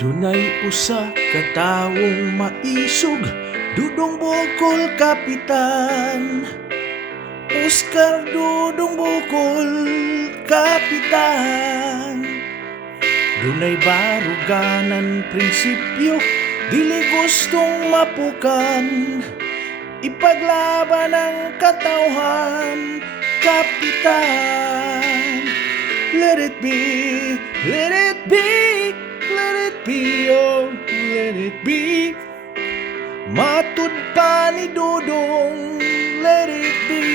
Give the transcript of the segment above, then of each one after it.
Dunay usa ka tawong maisog, Dudong Bukol Kapitan. Oscar Dudong Bukol Kapitan. Dunay baruganan prinsipyo, dili gustong mapukan. Ipaglaban ang katawhan, Kapitan. Let it be, let it be, let it be, oh, let it be. Matud pa ni Dudong, let it be.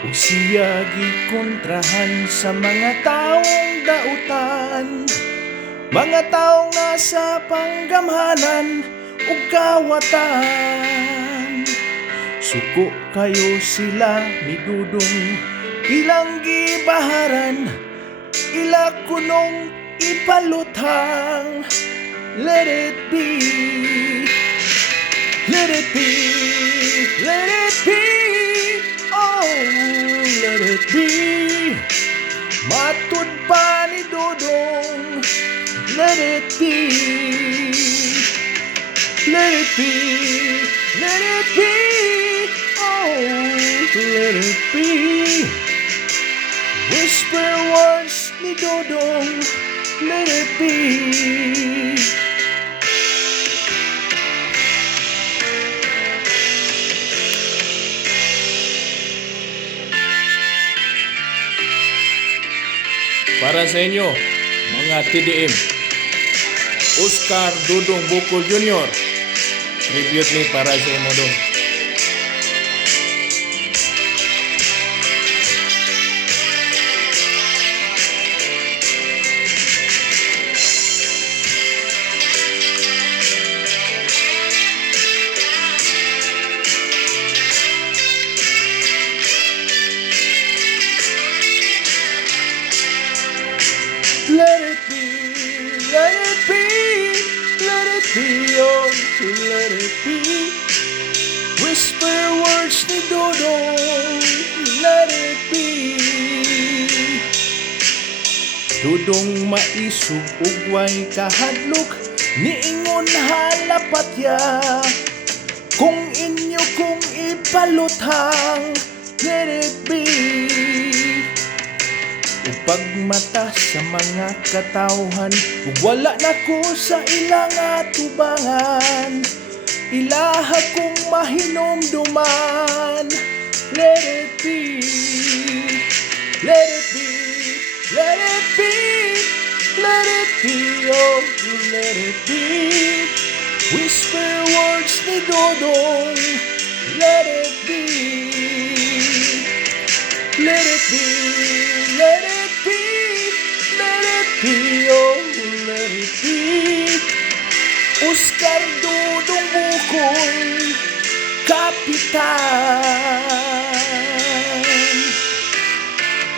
Ug siya gikontrahan sa mga taong dautan, mga taong nasa panggamhanan ug kawatan. Suko kayo sila ni Dudong, ilang gibaharan, ila kunong ipaluthang. Let it be, let it be, let it be, oh, let it be. Matud pa ni Dudong, let it be, let it be, let it be, oh, let it be. Whisper words ni Dudong, let it be. Para sa inyo, mga TDM, Oscar Dudong Bukol Jr. Tribute ni para sa imo dong. Let it be, let it be, let it be, oh, let it be. Whisper words ni Dudong, let it be. Dudong maisog ug way kahadlok, niingon halapatya. Kung inyo kung ipaluthang, let it be. Pagmata sa mga katawhan, ug wala na ko sa ilang atubangan. Ilaha kong mahinomduman. Let it be, let it be, let it be, let it be, oh, let it be. Whisper words ni Dudong, let it be, let it be, let it be, let it be, oh, let it be. Oscar Dudong Bukol Kapitan.